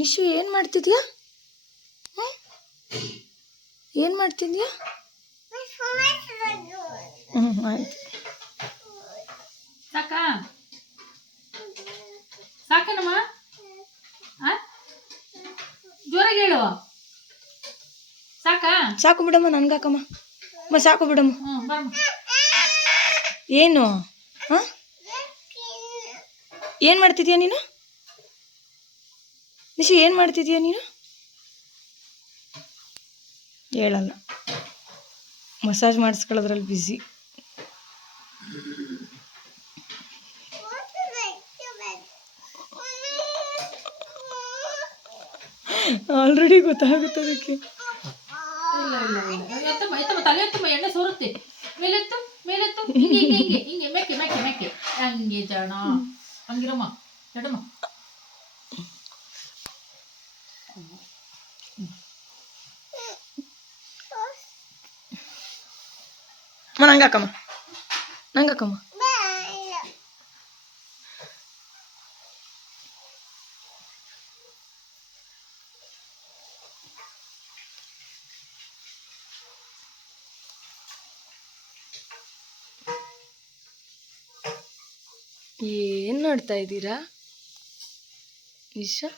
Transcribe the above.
ನಿಶು ಏನು ಮಾಡ್ತಿದ್ಯಾ? ಏನು ಮಾಡ್ತಿದ್ಯಾ? ಆಯ್ತು. ಸಾಕಾ ಸಾಕೇನಮ್ಮ? ಜೋರಾಗಿ ಹೇಳು. ಸಾಕಾ? ಸಾಕು ಬಿಡಮ್ಮ, ನನ್ಗಾಕಮ್ಮ ಸಾಕು ಬಿಡಮ್ಮ. ಏನು ಹಾಂ ಏನು ಮಾಡ್ತಿದ್ಯಾ ನೀನು? ನಿಶು ಏನು ಮಾಡ್ತಿದ್ಯಾ ನೀನು? ಹೇಳಲ್ಲ, ಮಸಾಜ್ ಮಾಡಿಸ್ಕೊಳ್ಳೋದ್ರಲ್ಲಿ ಬ್ಯುಸಿ. ಆಲ್ರೆಡಿ ಗೊತ್ತಾಗುತ್ತೆ ಅದಕ್ಕೆ. ಇಲ್ಲ ಇಲ್ಲ ಇಲ್ಲ, ಎತ್ತಮ್ಮ ಎತ್ತಮ್ಮ, ತಲೆ ಎತ್ತಮ್ಮ, ಎಣ್ಣೆ ಸೋರುತ್ತೆ. ಮೇಲೆತ್ತು ಮೇಲೆತ್ತು, ಹಿಂಗೆ ಹಿಂಗೆ ಹಿಂಗೆ ಹಿಂಗೆ, ಮೆಕ್ಕೆ ಮೆಕ್ಕೆ ಮೆಕ್ಕೆ, ಹಂಗೆ ಜಾಣ, ಹಂಗಿರಮ್ಮ, ಎಡಮ್ಮ. ನಂಗಾಕಮ್ಮ. ಏನು ನೋಡ್ತಾ ಇದ್ದೀರಾ ನಿಶಾ?